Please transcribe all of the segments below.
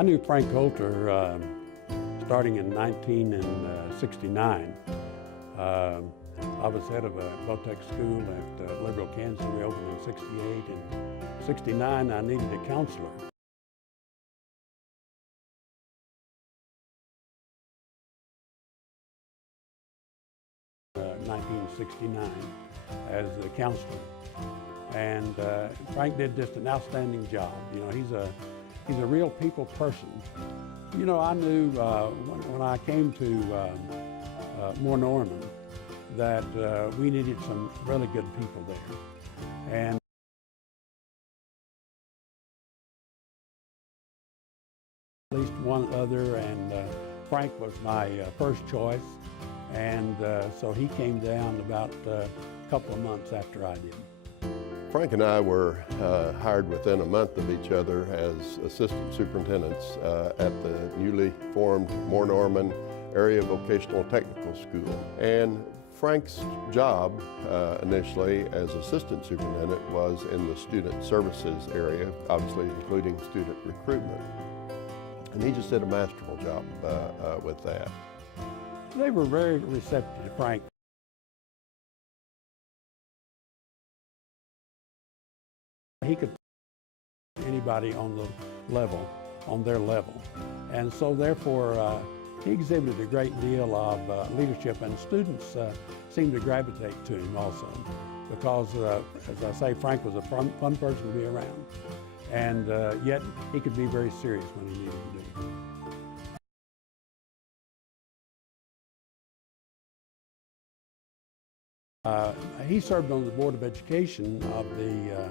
I knew Frank Coulter starting in 1969. I was head of a Botech school at Liberal, Kansas. We opened in '68. In '69, I needed a counselor. 1969 as a counselor, and Frank did just an outstanding job. You know, he's a real people person. You know, I knew when I came to Moore Norman that we needed some really good people there, and at least one other, and Frank was my first choice. And so he came down about a couple of months after I did. Frank and I were hired within a month of each other as assistant superintendents at the newly formed Moore Norman Area Vocational Technical School. And Frank's job initially as assistant superintendent was in the student services area, obviously including student recruitment. And he just did a masterful job with that. They were very receptive to Frank. He could put anybody on the level, on their level. And so therefore, he exhibited a great deal of leadership, and students seemed to gravitate to him also. Because, as I say, Frank was a fun person to be around. And yet, he could be very serious when he needed to be. He served on the Board of Education of the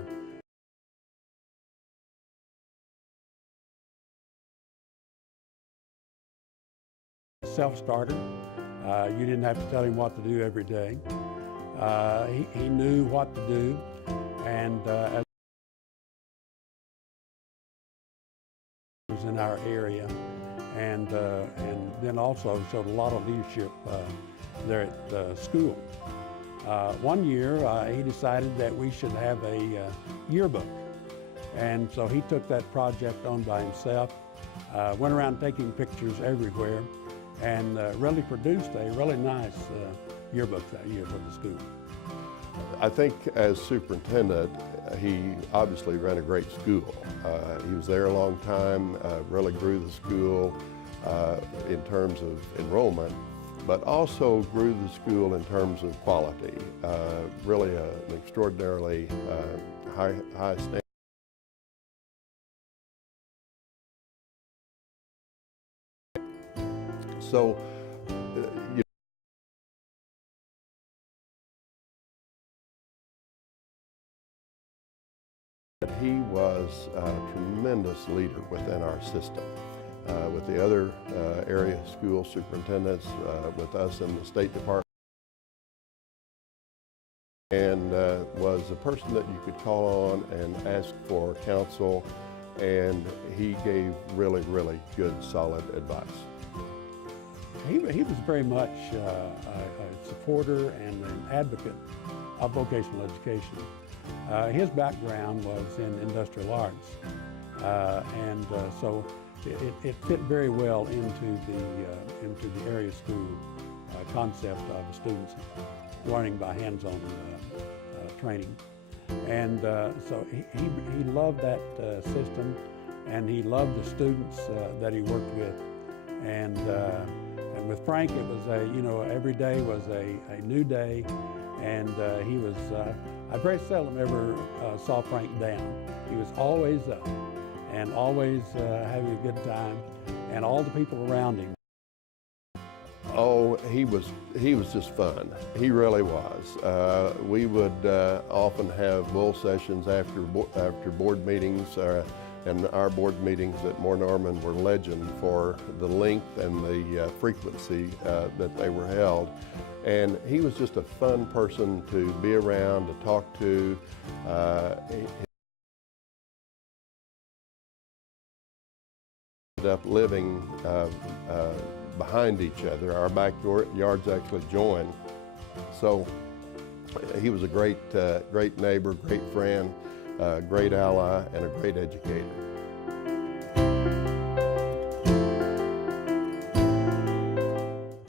self-starter. You didn't have to tell him what to do every day. He knew what to do, and as he was in our area, and then also showed a lot of leadership there at school. One year, he decided that we should have a yearbook. And so he took that project on by himself, went around taking pictures everywhere, and really produced a really nice yearbook that year for the school. I think as superintendent, he obviously ran a great school. He was there a long time, really grew the school in terms of enrollment, but also grew the school in terms of quality. Really an extraordinarily high standard. So, he was a tremendous leader within our system. With the other area school superintendents, with us in the State Department, and was a person that you could call on and ask for counsel, and he gave really, really good, solid advice. He was very much a supporter and an advocate of vocational education. His background was in industrial arts, and so it fit very well into the area school concept of the students learning by hands-on training. And so he loved that system, and he loved the students that he worked with. And with Frank, it was every day was a new day, and he was. I very seldom ever saw Frank down. He was always up, and always having a good time, and all the people around him. Oh, he was just fun. He really was. We would often have bull sessions after board meetings, and our board meetings at Moore Norman were legend for the length and the frequency that they were held. And he was just a fun person to be around, to talk to. He ended up living behind each other. Our backyards actually joined. So he was a great neighbor, great friend, great ally, and a great educator.